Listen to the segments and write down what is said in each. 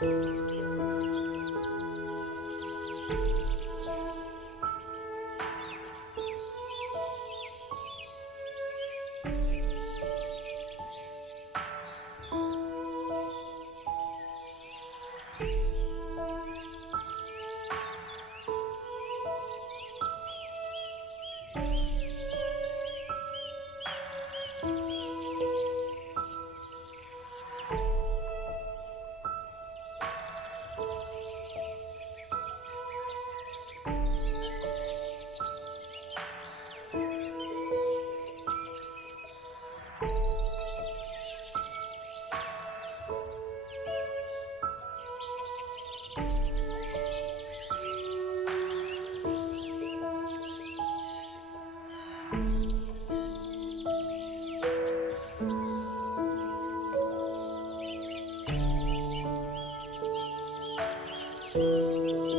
Música Música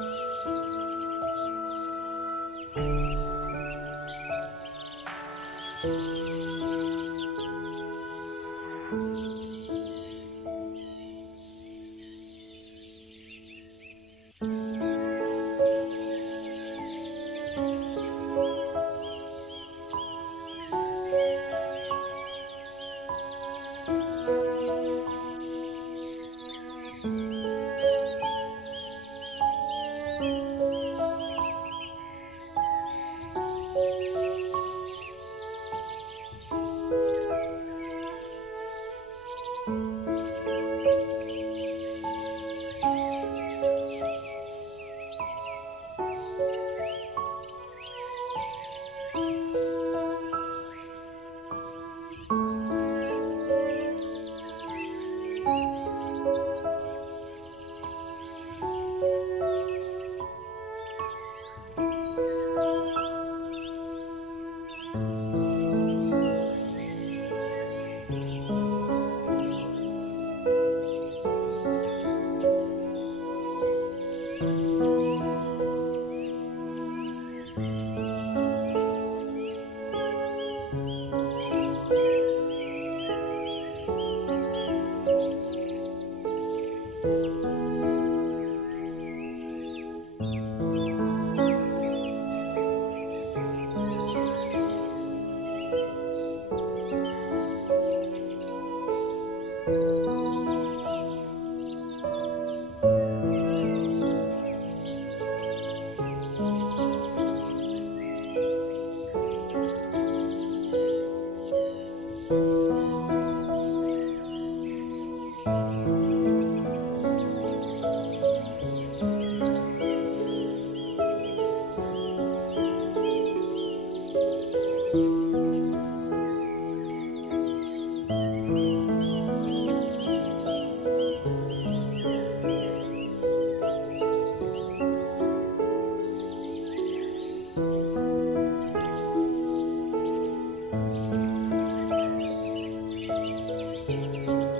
Música